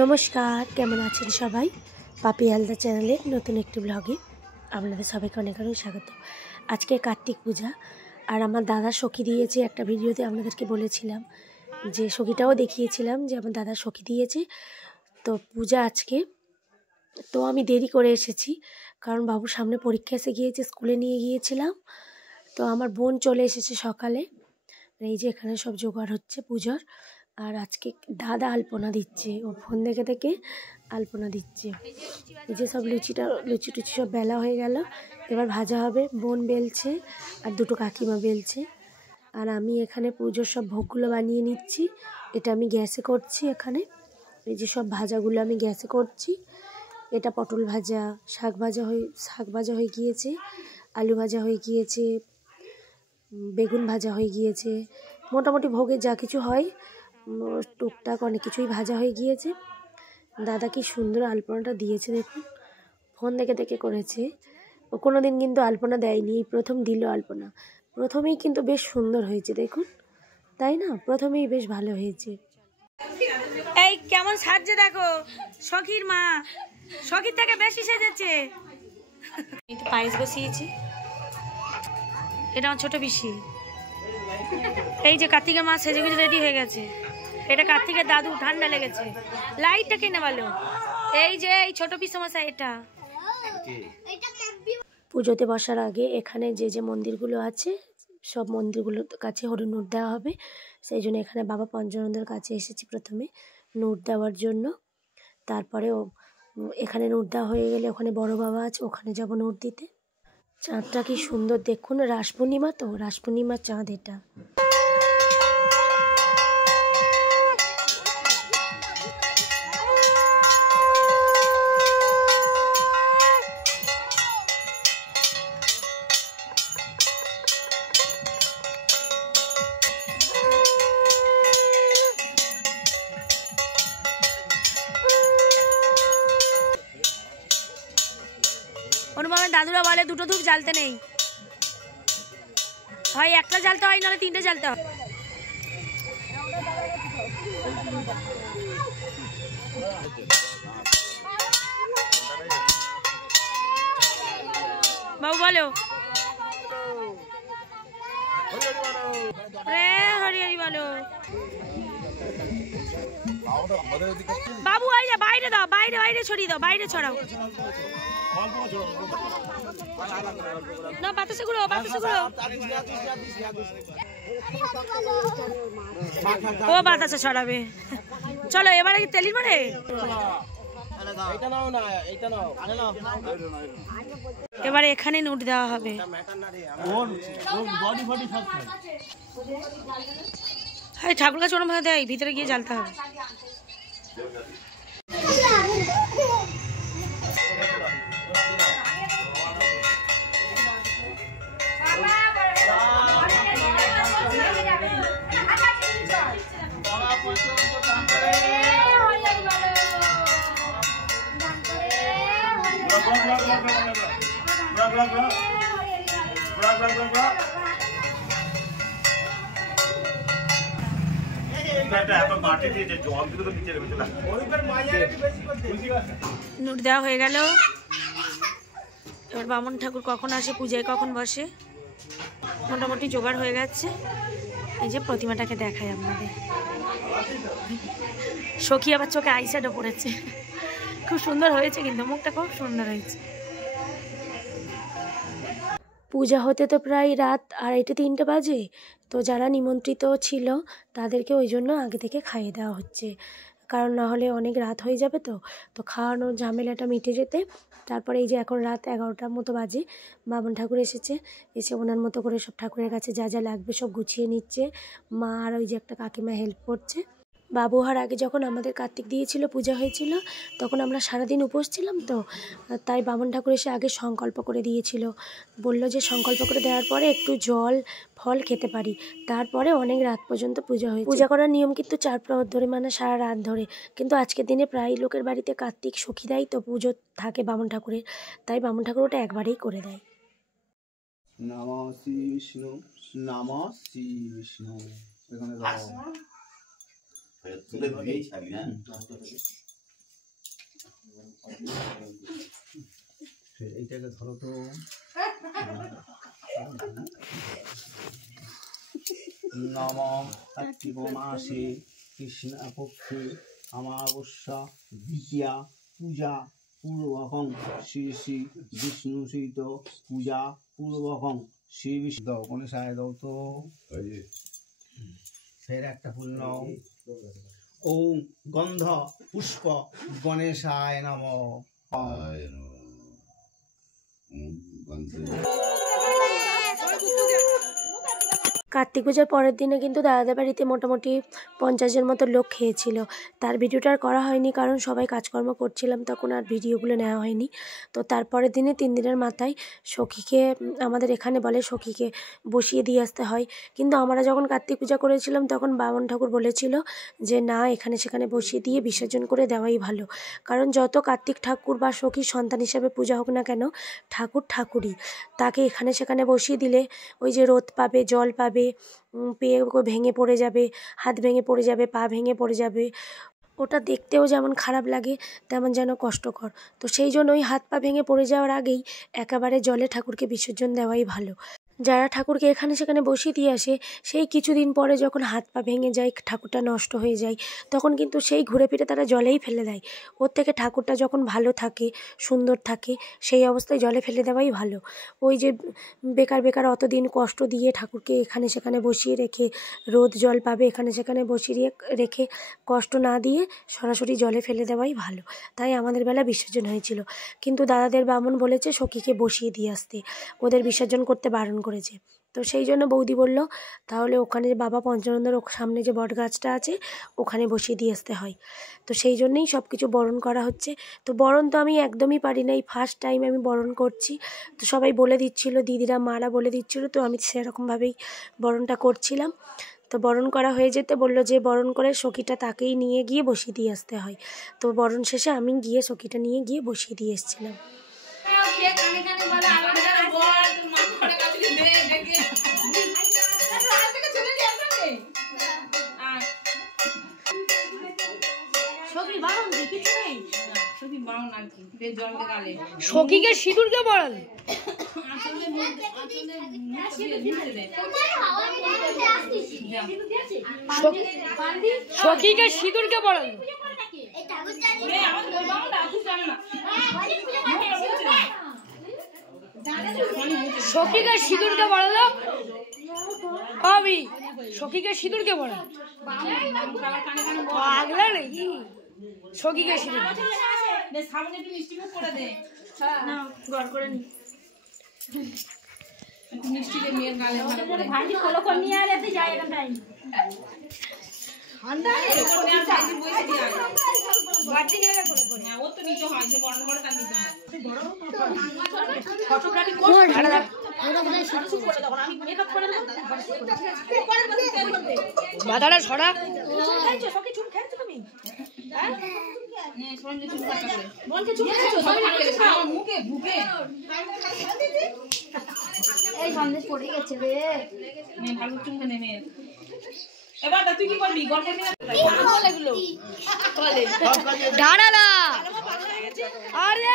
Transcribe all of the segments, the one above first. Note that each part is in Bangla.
নমস্কার, কেমন আছেন সবাই? পাপি হালদার চ্যানেলে নতুন একটি ব্লগে আপনাদের সবাইকে অনেক অনেক স্বাগত। আজকে কার্তিক পূজা, আর আমার দাদা সখী দিয়েছে। একটা ভিডিওতে আপনাদেরকে বলেছিলাম যে সখীটাও দেখিয়েছিলাম যে আমার দাদা সখী দিয়েছে। তো পূজা আজকে, তো আমি দেরি করে এসেছি কারণ বাবুর সামনে পরীক্ষা এসে গিয়েছে, স্কুলে নিয়ে গিয়েছিলাম। তো আমার বোন চলে এসেছে সকালে। এই যে এখানে সব জোগাড় হচ্ছে পুজোর। আর আজকে দাদা আলপনা দিচ্ছে, ও ফোন দেখে দেখে আলপনা দিচ্ছে। এই যে সব লুচি টুচি সব বেলা হয়ে গেল, এবার ভাজা হবে। বোন বেলছে আর দুটো কাকিমা বেলছে, আর আমি এখানে পুজোর সব ভোগগুলো বানিয়ে নিচ্ছি। এটা আমি গ্যাসে করছি। এখানে এই যে সব ভাজাগুলো আমি গ্যাসে করছি। এটা পটল ভাজা, শাক ভাজা হয়ে গিয়েছে, আলু ভাজা হয়ে গিয়েছে, বেগুন ভাজা হয়ে গিয়েছে। মোটামুটি ভোগে যা কিছু হয় টুকটাক অনেক কিছুই ভাজা হয়ে গিয়েছে। দাদা কি সুন্দর আলপনাটা দিয়েছে দেখুন, ফোন দেখে দেখে করেছে। ও কোনো দিন কিন্তু আলপনা দেয়নি, এই প্রথম দিল আলপনা। প্রথমেই কিন্তু বেশ সুন্দর হয়েছে দেখুন, তাই না? প্রথমেই বেশ ভালো হয়েছে। এই কেমন সাজছে দেখো, সখীর মা সখীর থেকে বেশি সেজেছে। আমি তো পায়েস বসিয়েছি, এটা আমার ছোট পিসি। এই যে কার্তিকের মা সেজে গুজে রেডি হয়ে গেছে। এটা কার্তিকের দাদু, ঠান্ডা লেগেছে। লাইটটা কিনে বলো। এই যে এই ছোট পিসি মশাই, এটা পুজোতে বসার আগে এখানে যে যে মন্দিরগুলো আছে সব মন্দিরগুলোর কাছে হরি নোট দেওয়া হবে। সেই জন্য এখানে বাবা পঞ্চানন্দের কাছে এসেছি প্রথমে নোট দেওয়ার জন্য। তারপরে এখানে নোট দেওয়া হয়ে গেলে ওখানে বড় বাবা আছে, ওখানে যাব নোট দিতে। চাঁদটা কি সুন্দর দেখুন, রাস পূর্ণিমা, তো রাস পূর্ণিমার চাঁদ এটা। অনুপমের দাদুরা বলে দুটো ধূপ জ্বালতে নেই, হয় একটা জ্বালতে হয়, নাহলে তিনটে জ্বালতে হয়। বাবু বলো, হরি হরি বলো। বাবু বাইরে দাও, বাইরে ছড়িয়ে দাও, বাইরে ছড়াও না, বাতাসে গুলো। ও বাতাসে ছড়াবে। চলো এবারে কি তেলির মারে। এবারে এখানে নোট দেওয়া হবে। হ্যাঁ, ঠাকুর কাছে ওরম ভাবে দেয়, ভিতরে গিয়ে জ্বালতে হবে। নোট দেওয়া হয়ে গেল। এবার বামন ঠাকুর কখন আসে, পূজায় কখন বসে, মোটামুটি জোগাড় হয়ে গেছে। এই যে প্রতিমাটাকে দেখাই আপনাদের। সখী আবার চোখে আইশ্যাডো পড়েছে, খুব সুন্দর হয়েছে, কিন্তু মুখটা খুব সুন্দর হয়েছে। পূজা হতে তো প্রায় রাত 2:30-3টে বাজে। তো যারা নিমন্ত্রিত ছিল তাদেরকে ওই জন্য আগে থেকে খাইয়ে দেওয়া হচ্ছে, কারণ না হলে অনেক রাত হয়ে যাবে। তো খাওয়ানোর ঝামেলাটা মিটে যেতে তারপরে এই যে এখন রাত 11টার মতো বাজে, বামন ঠাকুর এসে ওনার মতো করে সব ঠাকুরের কাছে যা যা লাগবে সব গুছিয়ে নিচ্ছে। মা আর ওই যে একটা কাকিমা হেল্প করছে। বাবু হওয়ার আগে যখন আমাদের কার্তিক দিয়েছিল, পূজা হয়েছিল, তখন আমরা সারাদিন উপোস ছিলাম। তো তাই বামন ঠাকুর এসে আগে সংকল্প করে দিয়েছিল, বলল যে সংকল্প করে দেওয়ার পরে একটু জল ফল খেতে পারি। তারপরে অনেক রাত পর্যন্ত পূজা হয়েছে। পূজা করার নিয়ম কিন্তু 4 প্রহর ধরে, মানে সারা রাত ধরে। কিন্তু আজকের দিনে প্রায় লোকের বাড়িতে কার্তিক সখী দেয়, তো পুজো থাকে বামন ঠাকুরের, তাই বামন ঠাকুর ওটা একবারেই করে দেয়। নমঃ শ্রী বিষ্ণু, নমঃ শ্রী বিষ্ণু। এখানে তুলে দিয়েই ছাড়ি না। এইটাকে ধরো তো। নম কার্তিক মাসে কৃষ্ণপক্ষে অমাবস্যা দ্বিতীয়া পূজা পূর্বকং শ্রী শ্রী বিষ্ণু সহিত পূজা পূর্বকং শ্রী বিষ্ণু গণেশায় দাও তো। ফের একটা ফুল নাও। ওম গন্ধ পুষ্প গণেশায় নমঃ। কার্তিক পূজার পরের দিনে কিন্তু দাদাদের বাড়িতে মোটামুটি 50-এর মতো লোক খেয়েছিল। তার ভিডিওটা আর করা হয়নি, কারণ সবাই কাজকর্ম করছিলাম, তখন আর ভিডিওগুলো নেওয়া হয়নি। তো তারপরের দিনে 3 দিনের মাথায় সখীকে, আমাদের এখানে বলে সখীকে বসিয়ে দিয়ে আসতে হয়। কিন্তু আমরা যখন কার্তিক পূজা করেছিলাম তখন বামন ঠাকুর বলেছিল যে না, এখানে সেখানে বসিয়ে দিয়ে বিসর্জন করে দেওয়াই ভালো। কারণ যত কার্তিক ঠাকুর বা সখীর সন্তান হিসাবে পূজা হোক না কেন, ঠাকুর ঠাকুরই। তাকে এখানে সেখানে বসিয়ে দিলে ওই যে রোদ পাবে, জল পাবে, পেয়ে ভেঙে পড়ে যাবে, হাত ভেঙে পড়ে যাবে, পা ভেঙে পড়ে যাবে। ওটা দেখতেও যেমন খারাপ লাগে তেমন যেন কষ্টকর। তো সেই জন্য ওই হাত পা ভেঙে পড়ে যাওয়ার আগেই একেবারে জলে ঠাকুরকে বিসর্জন দেওয়াই ভালো। যারা ঠাকুরকে এখানে সেখানে বসিয়ে দিয়ে আসে, সেই কিছুদিন পরে যখন হাত পা ভেঙে যায়, ঠাকুরটা নষ্ট হয়ে যায়, তখন কিন্তু সেই ঘুরে ফিরে তারা জলেই ফেলে দেয়। ওর থেকে ঠাকুরটা যখন ভালো থাকে, সুন্দর থাকে, সেই অবস্থায় জলে ফেলে দেওয়াই ভালো। ওই যে বেকার বেকার অতদিন কষ্ট দিয়ে ঠাকুরকে এখানে সেখানে বসিয়ে রেখে, রোদ জল পাবে এখানে সেখানে বসিয়ে রেখে কষ্ট না দিয়ে সরাসরি জলে ফেলে দেওয়াই ভালো। তাই আমাদের বেলা বিসর্জন হয়েছিল। কিন্তু দাদাদের বামন বলেছে সখীকে বসিয়ে দিয়ে আসতে, ওদের বিসর্জন করতে বারণ করেছে। তো সেই জন্য বৌদি বলল তাহলে ওখানে বাবা পঞ্চানন্দের সামনে যে বট গাছটা আছে ওখানে বসিয়ে দিয়ে আসতে হয়। তো সেই জন্যেই সব কিছু বরণ করা হচ্ছে। তো বরণ তো আমি একদমই পারি না, এই ফার্স্ট টাইম আমি বরণ করছি। তো সবাই বলে দিচ্ছিল, দিদিরা মারা বলে দিচ্ছিল, তো আমি সেরকমভাবেই বরণটা করছিলাম। তো বরণ করা হয়ে যেতে বলল যে বরণ করে সখীটা তাকেই নিয়ে গিয়ে বসিয়ে দিয়ে আসতে হয়। তো বরণ শেষে আমি গিয়ে সখীটা নিয়ে গিয়ে বসিয়ে দিয়ে এসেছিলাম। সখীকে সিঁদুরকে পড়াল, সখীকে সিঁদুরকে পড়াল, সখীকে সিঁদুরকে পড়ালো, আমি সখীকে সিঁদুরকে পড়াল, পাগলা নাকি? সখীকে সিঁদুর সামনে মিষ্টি মুখ করে দে, গড় করে নি মিষ্টি কে মেয়ের গালে ভাজি ফলো করে নিয়ে আর এতে যায় এখানটাই ঠান্ডা এখানে আর ভাজি বইছে দিয়া বাটি নিয়ে ফলো করে ও তো নিতে হয়, যে বরণ করে তার নিতে হয়। ফটোগ্রাফি কোর্স ভালো লাগে, ওরা বলে শুরু করে দাও, আমি মেকআপ করে দেব, মাথাটা ছড়া খাইছো, সকি চুন খাইছো তুমি? হ্যাঁ নে সরঞ্জে চুন খাইছো, মনকে চুন খাইছো, সব ভালো লেগেছে আমার মুখে ভুকে এই সন্দেশ পড়ে গেছে রে, নে ভালো চুন নে নে। এবার তুই কি করবি? গল্প নিয়ে ভালো লাগলো চলে দাঁড়ালা, আরে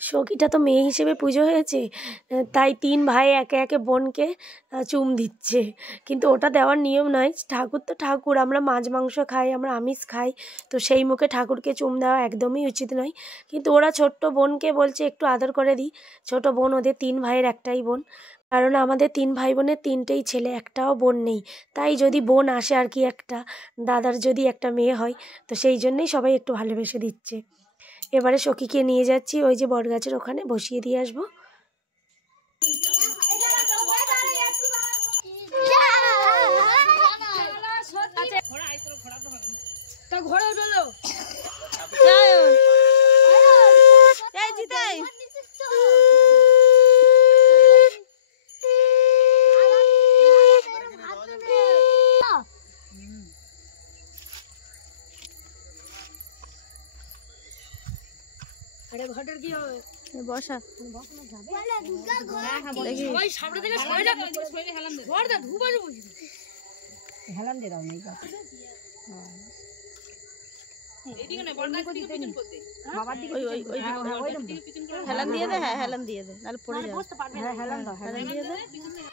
সখীটা তো মেয়ে হিসেবে পুজো হয়েছে, তাই 3 ভাই একে একে বোনকে চুম দিচ্ছে। কিন্তু ওটা দেওয়ার নিয়ম নয়, ঠাকুর তো ঠাকুর, আমরা মাছ মাংস খাই, আমরা আমিষ খাই, তো সেই মুখে ঠাকুরকে চুম দেওয়া একদমই উচিত নয়। কিন্তু ওরা ছোট্ট বোনকে বলছে একটু আদর করে দিই। ছোট বোন, ওদের 3 ভাইয়ের একটাই বোন, কারণ আমাদের 3 ভাই বোনের 3টেই ছেলে, একটাও বোন নেই। তাই যদি বোন আসে আর কি, একটা দাদার যদি একটা মেয়ে হয়, তো সেই জন্যেই সবাই একটু ভালোবেসে দিচ্ছে। এবারে সখীকে নিয়ে যাচ্ছি ওই যে বটগাছের ওখানে বসিয়ে দিয়ে আসবো। আরে ঘটের কি হবে? বসা ওই সামনে থেকে সরে যা, সরে হেলান দে, ধর দা ধুবা যাবো হেলান দে দাও, নেই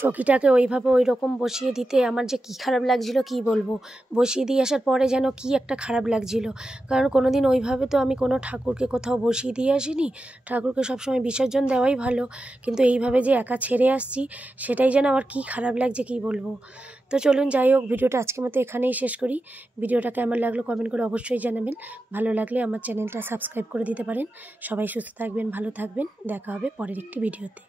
সখীটাকে ওইভাবে ওই রকম বসিয়ে দিতে আমার যে কি খারাপ লাগছিল কি বলবো। বসিয়ে দিয়ে আসার পরে যেন কি একটা খারাপ লাগছিল, কারণ কোনোদিন ওইভাবে তো আমি কোনো ঠাকুরকে কোথাও বসিয়ে দিয়ে আসিনি। ঠাকুরকে সবসময় বিসর্জন দেওয়াই ভালো, কিন্তু এইভাবে যে একা ছেড়ে আসছি সেটাই যেন আমার কি খারাপ লাগছে কি বলবো। তো চলুন যাই হোক, ভিডিওটা আজকের মতো এখানেই শেষ করি। ভিডিওটা কেমন লাগলো কমেন্ট করে অবশ্যই জানাবেন। ভালো লাগলে আমার চ্যানেলটা সাবস্ক্রাইব করে দিতে পারেন। সবাই সুস্থ থাকবেন, ভালো থাকবেন। দেখা হবে পরের একটি ভিডিওতে।